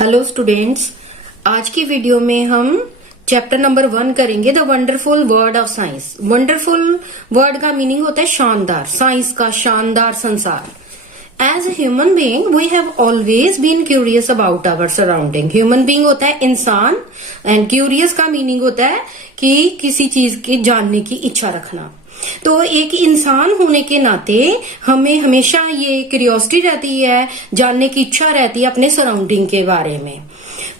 Hello students, आज की video में हम चैप्टर नंबर 1 करेंगे the wonderful world of science. Wonderful world का मीनिंग होता है शानदार, साइंस का शानदार संसार। As a human being we have always been curious about our surrounding. Human being होता है इंसान एंड क्यूरियस का मीनिंग होता है कि किसी चीज की जानने की इच्छा रखना। तो एक इंसान होने के नाते हमें हमेशा ये क्यूरियोसिटी रहती है, जानने की इच्छा रहती है अपने सराउंडिंग के बारे में।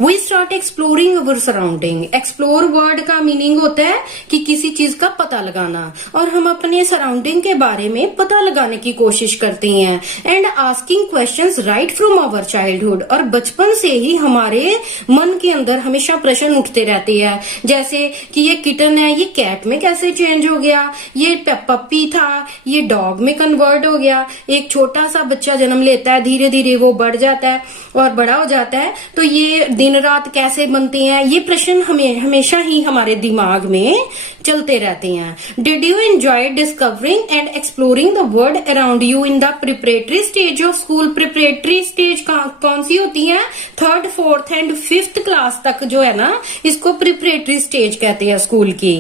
We start exploring our surrounding. Explore word का मीनिंग होता है कि किसी चीज का पता लगाना, और हम अपने सराउंडिंग के बारे में पता लगाने की कोशिश करते हैं। And asking questions right from our childhood. और बचपन से ही हमारे मन के अंदर हमेशा प्रश्न उठते रहते हैं, जैसे कि ये किटन है, ये कैट में कैसे चेंज हो गया, ये पप्पी था, ये डॉग में कन्वर्ट हो गया। एक छोटा सा बच्चा जन्म लेता है, धीरे धीरे वो बढ़ जाता है और बड़ा हो जाता है, तो ये दिन रात कैसे बनते हैं, ये प्रश्न हमेशा ही हमारे दिमाग में चलते रहते हैं। Did you enjoy discovering and exploring the world around you in the preparatory stage of school. Preparatory stage कौन सी होती है? 3rd, 4th and 5th class तक जो है ना, इसको प्रिपरेटरी स्टेज कहते हैं स्कूल की।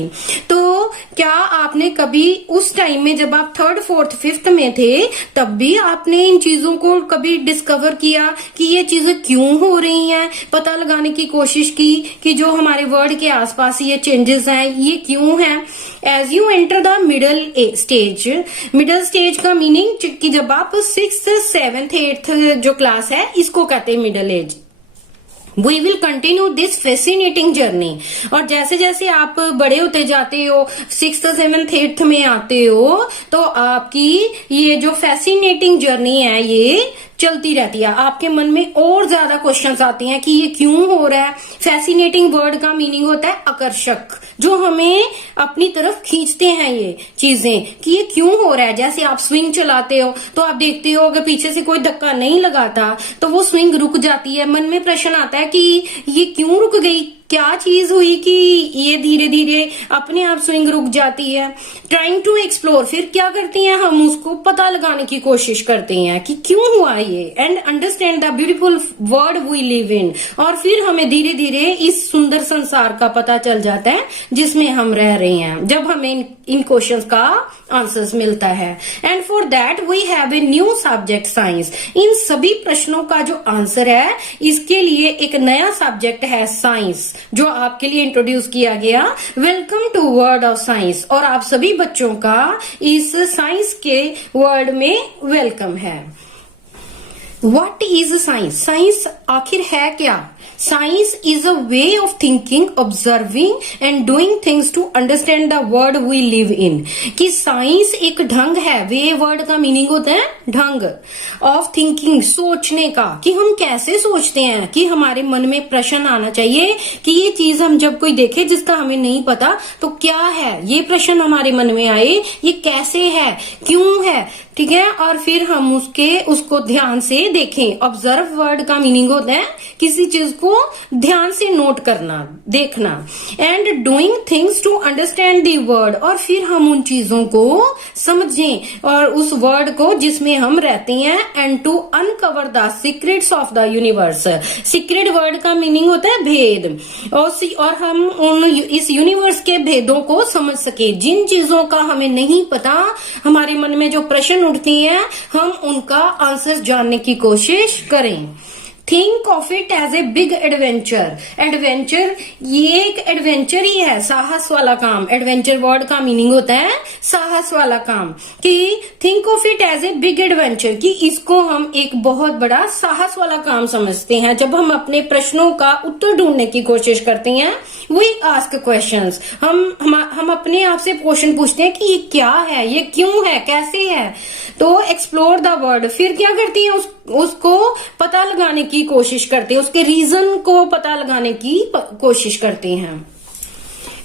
तो क्या आपने कभी उस टाइम में जब आप 3rd, 4th, 5th में थे, तब भी आपने इन चीजों को कभी डिस्कवर किया कि ये चीजें क्यों हो रही हैं? पता लगाने की कोशिश की कि जो हमारे वर्ल्ड के आसपास ये चेंजेस हैं, ये क्यों है? As you enter the middle stage. Middle stage का मीनिंग कि जब आप 6th, 7th, 8th जो क्लास है, इसको कहते हैं middle age. We will continue this fascinating journey। और जैसे जैसे आप बड़े होते जाते हो, 6th, 7th, 8th में आते हो, तो आपकी ये जो फैसिनेटिंग जर्नी है ये चलती रहती है। आपके मन में और ज्यादा क्वेश्चंस आते हैं कि ये क्यों हो रहा है। फैसिनेटिंग वर्ड का मीनिंग होता है आकर्षक, जो हमें अपनी तरफ खींचते हैं ये चीजें कि ये क्यों हो रहा है। जैसे आप स्विंग चलाते हो तो आप देखते हो अगर पीछे से कोई धक्का नहीं लगाता तो वो स्विंग रुक जाती है। मन में प्रश्न आता है कि ये क्यों रुक गई, क्या चीज हुई कि ये धीरे धीरे अपने आप स्विंग रुक जाती है। ट्राइंग टू एक्सप्लोर, फिर क्या करते हैं हम, उसको पता लगाने की कोशिश करते हैं कि क्यों हुआ ये। And understand the beautiful world we live in. और फिर हमें धीरे धीरे इस सुंदर संसार का पता चल जाता है जिसमें हम रह रहे हैं, जब हमें इन क्वेश्चंस का आंसर्स मिलता है। And for that we have a new subject science. इन सभी प्रश्नों का जो आंसर है, इसके लिए एक नया सब्जेक्ट है साइंस, जो आपके लिए इंट्रोड्यूस किया गया। Welcome to world of science. और आप सभी बच्चों का इस साइंस के वर्ल्ड में वेलकम है। What is science? साइंस आखिर है क्या? Science is a way of thinking, observing and doing things to understand the world we live in. कि साइंस एक ढंग है। वे वर्ड का मीनिंग होता है ढंग ऑफ थिंकिंग, सोचने का, कि हम कैसे सोचते हैं। कि हमारे मन में प्रश्न आना चाहिए कि ये चीज हम जब कोई देखे जिसका हमें नहीं पता तो क्या है, ये प्रश्न हमारे मन में आए, ये कैसे है, क्यों है, ठीक है। और फिर हम उसको ध्यान से देखें। ऑब्जर्व वर्ड का मीनिंग होता है किसी चीज को ध्यान से नोट करना, देखना। And doing things to understand the world, और फिर हम उन चीजों को समझें और उस वर्ड को जिसमें हम रहते हैं। And to uncover the secrets of the universe. Secret word का मीनिंग होता है भेद, और हम इस यूनिवर्स के भेदों को समझ सके। जिन चीजों का हमें नहीं पता, हमारे मन में जो प्रश्न उठती हैं, हम उनका आंसर जानने की कोशिश करें। Think of it as a big adventure. Adventure, ये एक एडवेंचर ही है, साहस वाला काम। एडवेंचर वर्ड का मीनिंग होता है साहस वाला काम। कि think of it as a big adventure, कि इसको हम एक बहुत बड़ा साहस वाला काम समझते हैं। जब हम अपने प्रश्नों का उत्तर ढूंढने की कोशिश करते हैं, वी आस्क क्वेश्चंस। हम अपने आप से क्वेश्चन पूछते हैं कि ये क्या है, ये क्यों है, कैसे है। तो एक्सप्लोर द वर्ड, फिर क्या करती है, उसको पता लगाने की कोशिश करते हैं, उसके रीजन को पता लगाने की कोशिश करते हैं।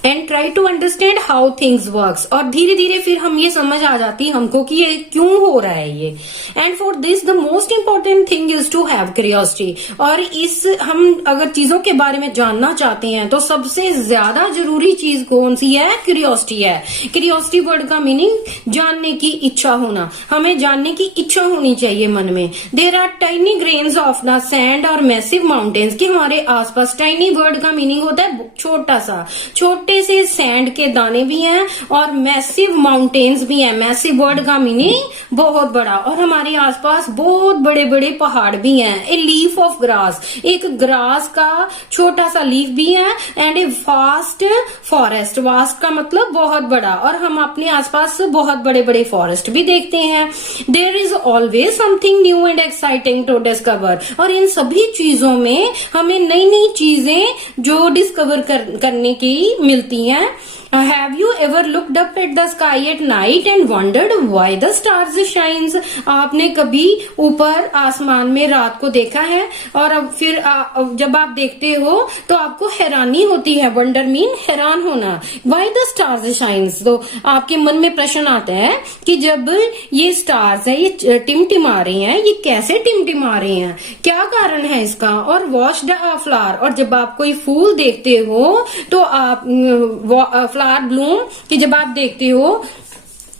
And try to understand how things works, और धीरे धीरे फिर हम ये समझ आ जाती हमको कि ये क्यों हो रहा है ये। And for this the most important thing is to have curiosity, और इस हम अगर चीजों के बारे में जानना चाहते हैं तो सबसे ज्यादा जरूरी चीज कौन सी है? क्यूरियोसिटी है। क्यूरियोसिटी वर्ड का मीनिंग जानने की इच्छा होना, हमें जानने की इच्छा होनी चाहिए मन में। There are tiny grains of the sand और मैसिव माउंटेन्स, कि हमारे आसपास, टाइनी वर्ड का मीनिंग होता है छोटा सा, छोटे से सैंड के दाने भी हैं और मैसिव माउंटेन्स भी हैं। मैसिव वर्ड का मीनिंग बहुत बड़ा, और हमारे आसपास बहुत बड़े बड़े पहाड़ भी हैं। ए लीफ ऑफ ग्रास, एक ग्रास का छोटा सा लीफ भी है। And a vast forest, vast का मतलब बहुत बड़ा, और हम अपने आसपास बहुत बड़े बड़े फॉरेस्ट भी देखते हैं। There is always something new and exciting to discover, और इन सभी चीजों में हमें नई नई चीजें जो डिस्कवर करने की मिलती हैं। Have you ever looked up at the sky at night and wondered why the stars shines? आपने कभी ऊपर आसमान में रात को देखा है और अब फिर जब आप देखते हो तो आपको हैरानी होती है। वंडर मीन हैरान होना। Why the stars shines? तो आपके मन में प्रश्न आता है कि जब ये स्टार्स है ये टिमटिमा रहे हैं, ये कैसे टिमटिमा रहे हैं, क्या कारण है इसका। और वॉच द फ्लावर, और जब आप कोई फूल देखते हो तो आप फ्लावर ब्लूम, कि जब आप देखते हो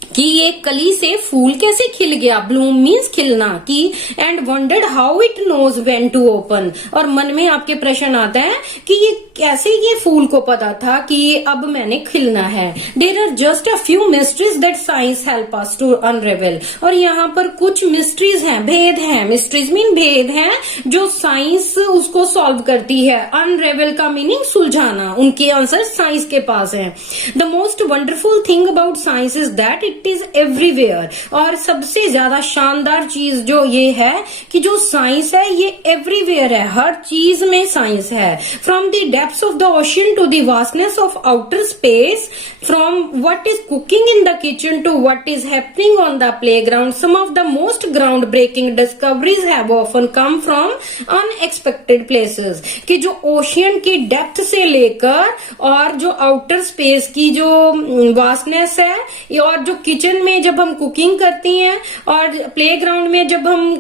कि ये कली से फूल कैसे खिल गया, ब्लूम मीन्स खिलना की। And wondered how it knows when to open, और मन में आपके प्रश्न आता है कि ये कैसे ये फूल को पता था कि ये अब मैंने खिलना है। There are just a few mysteries that science help us to unravel, और यहाँ पर कुछ मिस्ट्रीज हैं, भेद हैं। मिस्ट्रीज मीन भेद हैं जो साइंस उसको सॉल्व करती है। अनरेवल का मीनिंग सुलझाना, उनके आंसर साइंस के पास है। The most wonderful thing about science is that it is everywhere, और सबसे ज्यादा शानदार चीज जो ये है कि जो साइंस है ये एवरीवेयर है, हर चीज में साइंस है। From the depths of the ocean to the vastness of outer space, from what is cooking in the kitchen to what is happening on the playground, some of the most ground breaking discoveries have often come from unexpected places, कि जो ocean की depth से लेकर और जो outer space की जो vastness है, और जो किचन में जब हम कुकिंग करती हैं और प्लेग्राउंड में जब हम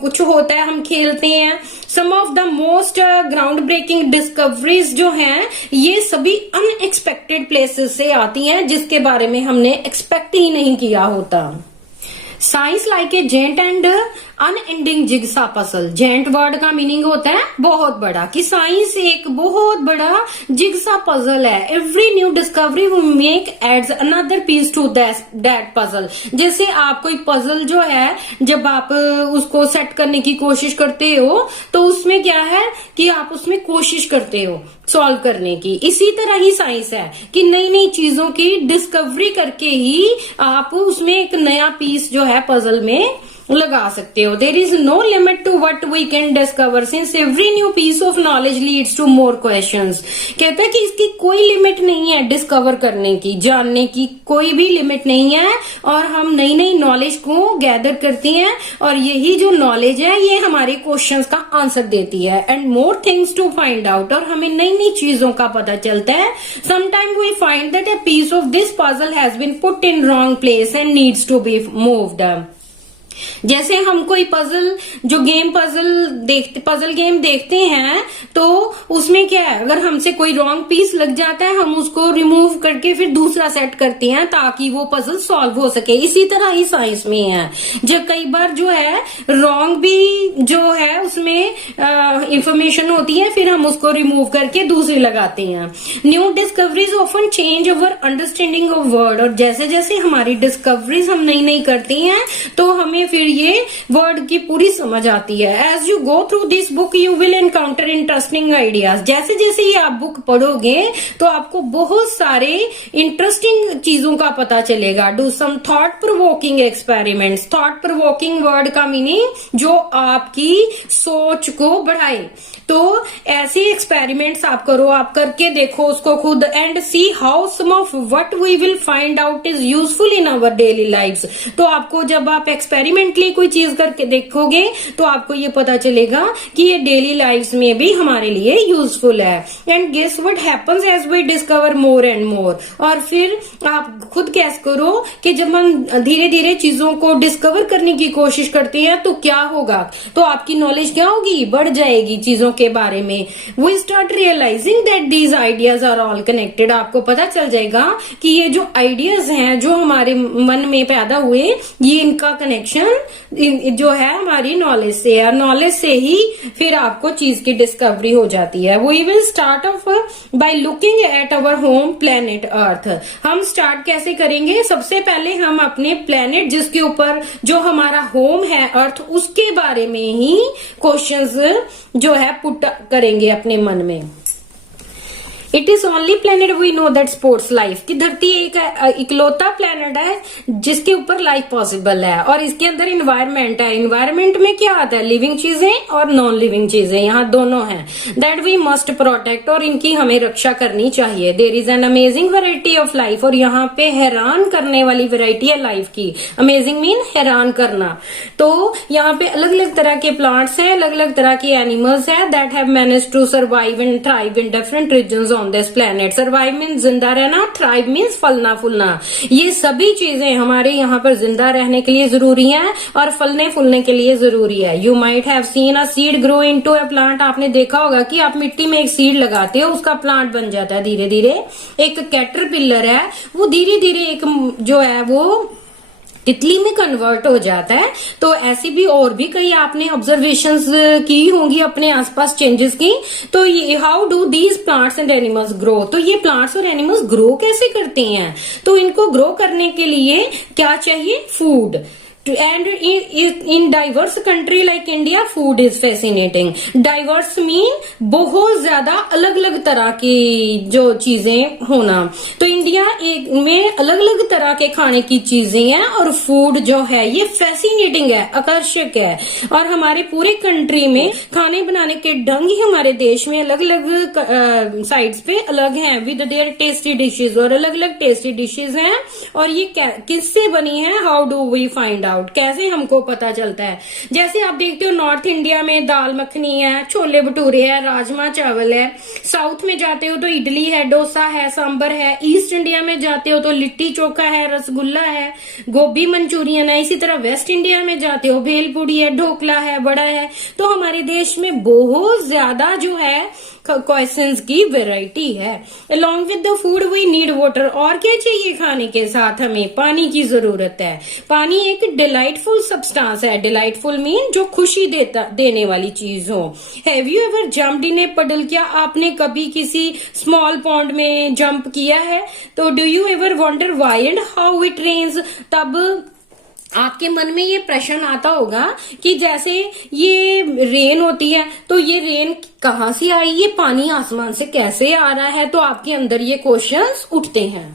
कुछ होता है हम खेलते हैं, some of the most ground breaking discoveries जो हैं ये सभी अनएक्सपेक्टेड प्लेसेस से आती हैं, जिसके बारे में हमने एक्सपेक्ट ही नहीं किया होता। Science like a giant and unending jigsaw puzzle, giant word का मीनिंग होता है बहुत बड़ा, कि साइंस एक बहुत बड़ा जिग्सा पजल है। Every new discovery we make adds another piece to that puzzle. जैसे आप कोई पजल जो है जब आप उसको सेट करने की कोशिश करते हो तो उसमें क्या है कि आप उसमें कोशिश करते हो सॉल्व करने की। इसी तरह ही साइंस है कि नई नई चीजों की डिस्कवरी करके ही आप उसमें एक नया पीस जो है पजल में लगा सकते हो। There is no limit to what we can discover since every new piece of knowledge leads to more questions. कहते हैं कि इसकी कोई लिमिट नहीं है डिस्कवर करने की, जानने की कोई भी लिमिट नहीं है, और हम नई नई नॉलेज को गैदर करती हैं और यही जो नॉलेज है ये हमारे क्वेश्चंस का आंसर देती है। And more things to find out, और हमें नई नई चीजों का पता चलता है। Sometime we find that a piece of this puzzle has been put in wrong place and needs to be moved. जैसे हम कोई पजल जो गेम पजल गेम देखते हैं तो उसमें क्या है, अगर हमसे कोई रॉन्ग पीस लग जाता है हम उसको रिमूव करके फिर दूसरा सेट करते हैं ताकि वो पजल सॉल्व हो सके। इसी तरह ही साइंस में है, जब कई बार जो है रॉन्ग भी जो है उसमें इंफॉर्मेशन होती है फिर हम उसको रिमूव करके दूसरी लगाते हैं। New discoveries often change our understanding of word, और जैसे जैसे हमारी डिस्कवरीज हम नई नई करती हैं तो हमें फिर ये वर्ड की पूरी समझ आती है। As you go through this book you will encounter interesting ideas. जैसे जैसे ये आप बुक पढ़ोगे तो आपको बहुत सारे इंटरेस्टिंग चीजों का पता चलेगा। Do some thought provoking experiments. Thought provoking word का मीनिंग जो आपकी सोच को बढ़ाए, तो ऐसे एक्सपेरिमेंट्स आप करो, आप करके देखो उसको खुद। And see how some of what we will find out is useful in our daily lives. तो आपको जब आप एक्सपेरिमेंट एक्सपेरिमेंटली कोई चीज करके देखोगे तो आपको ये पता चलेगा कि ये डेली लाइफ में भी हमारे लिए यूजफुल है। And guess what happens as we discover more and more. और फिर आप खुद गैस करो कि जब हम धीरे धीरे चीजों को डिस्कवर करने की कोशिश करते हैं तो क्या होगा, तो आपकी नॉलेज क्या होगी, बढ़ जाएगी चीजों के बारे में। We start realising that these ideas are all connected. आपको पता चल जाएगा कि ये जो आइडियाज हैं जो हमारे मन में पैदा हुए, ये इनका कनेक्शन जो है हमारी नॉलेज से है। नॉलेज से ही फिर आपको चीज की डिस्कवरी हो जाती है। We will start off by looking at our home planet Earth. हम स्टार्ट कैसे करेंगे, सबसे पहले हम अपने प्लेनेट जिसके ऊपर जो हमारा होम है अर्थ, उसके बारे में ही क्वेश्चंस जो है पुट करेंगे अपने मन में। It is only planet we know that supports life, की धरती एक इकलौता प्लेनेट है जिसके ऊपर लाइफ पॉसिबल है और इसके अंदर इन्वायरमेंट है। इन्वायरमेंट में क्या आता है, लिविंग चीजें और नॉन लिविंग चीजें, यहाँ दोनों हैं। दैट वी मस्ट प्रोटेक्ट, और इनकी हमें रक्षा करनी चाहिए। There is an amazing variety of life, और यहाँ पे हैरान करने वाली वैरायटी है लाइफ की। अमेजिंग मीन हैरान करना। तो यहाँ पे अलग अलग तरह के प्लांट्स हैं, अलग अलग तरह के एनिमल्स हैं that have managed to survive and thrive in different regions on this planet. Survive means जिंदा रहना, थ्राइव मीन्स फलना फूलना। ये सभी चीजें हमारे यहाँ पर जिंदा रहने के लिए जरूरी हैं और फलने फूलने के लिए जरूरी है। You might have seen a seed grow into a plant. आपने देखा होगा कि आप मिट्टी में एक सीड लगाते हो, उसका प्लांट बन जाता है धीरे धीरे। एक कैटरपिलर है, वो धीरे धीरे एक जो है वो तितली में कन्वर्ट हो जाता है। तो ऐसी भी और भी कई आपने ऑब्जर्वेशंस की होंगी अपने आसपास चेंजेस की। तो ये how do these plants and animals grow, तो ये प्लांट्स और एनिमल्स ग्रो कैसे करते हैं। तो इनको ग्रो करने के लिए क्या चाहिए, food. And in diverse country like India food is fascinating. Diverse mean बहुत ज्यादा अलग अलग तरह की जो चीजें होना। तो इंडिया में अलग अलग तरह के खाने की चीजें हैं और फूड जो है ये फैसिनेटिंग है, आकर्षक है। और हमारे पूरे कंट्री में खाने बनाने के ढंग ही हमारे देश में अलग अलग साइड्स पे अलग हैं विद देयर टेस्टी डिशेज, और अलग अलग टेस्टी डिशेज हैं। और ये किससे बनी है, how do we find out, कैसे हमको पता चलता है। जैसे आप देखते हो नॉर्थ इंडिया में दाल मखनी है, छोले भटूरे है, राजमा चावल है। साउथ में जाते हो तो इडली है, डोसा है, सांबर है। ईस्ट इंडिया में जाते हो तो लिट्टी चोखा है, रसगुल्ला है, गोभी मंचूरियन है। इसी तरह वेस्ट इंडिया में जाते हो भेलपूरी है, ढोकला है, बड़ा है। तो हमारे देश में बहुत ज्यादा जो है क्वेश्चंस की वैरायटी है। Along with the food we need water, और क्या चाहिए खाने के साथ, हमें पानी की जरूरत है। पानी एक डिलाइटफुल सब्सटेंस है। डिलाइटफुल मीन जो खुशी देने वाली चीज हो। हैव यू एवर जम्प्ड इन ए पडल, क्या आपने कभी किसी स्मॉल पॉन्ड में जंप किया है। तो do you ever wonder why and how it rains, तब आपके मन में ये प्रश्न आता होगा कि जैसे ये रेन होती है तो ये रेन कहाँ से आई, ये पानी आसमान से कैसे आ रहा है। तो आपके अंदर ये क्वेश्चंस उठते हैं।